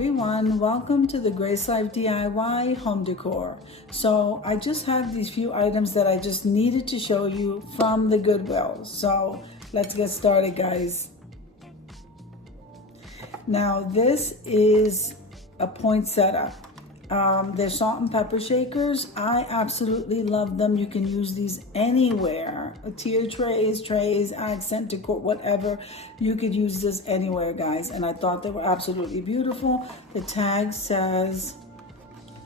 everyone, welcome to the Grace Life DIY home decor. So I just have these few items that I just needed to show you from the Goodwill. So let's get started, guys. Now this is a poinsettia. They're salt and pepper shakers. I absolutely love them. You can use these anywhere. Tier trays, accent decor, whatever. You could use this anywhere, guys. And I thought they were absolutely beautiful. The tag says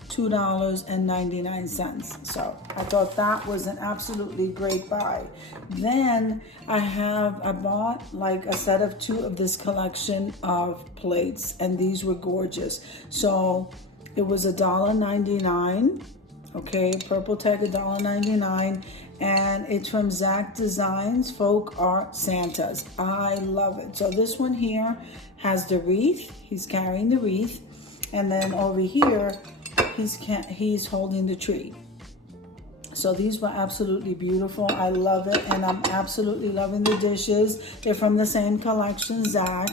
$2.99. So I thought that was an absolutely great buy. Then I bought like a set of 2 of this collection of plates, and these were gorgeous. So it was $1.99, okay, purple tag $1.99, and it's from Zach Designs Folk Art Santas. I love it. So this one here has the wreath. He's carrying the wreath, and then over here he's holding the tree. So these were absolutely beautiful. I love it, and I'm absolutely loving the dishes. They're from the same collection, Zach,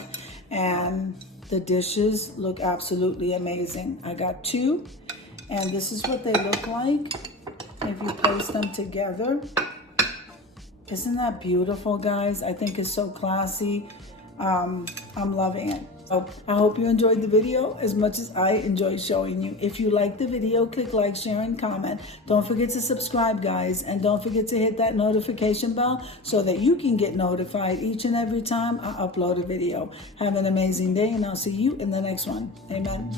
and the dishes look absolutely amazing. I got 2, and this is what they look like if you place them together. Isn't that beautiful, guys? I think it's so classy. I'm loving it. So I hope you enjoyed the video as much as I enjoyed showing you. If you like the video, click like, share, and comment. Don't forget to subscribe, guys, and don't forget to hit that notification bell so that you can get notified each and every time I upload a video. Have an amazing day, and I'll see you in the next one. Amen.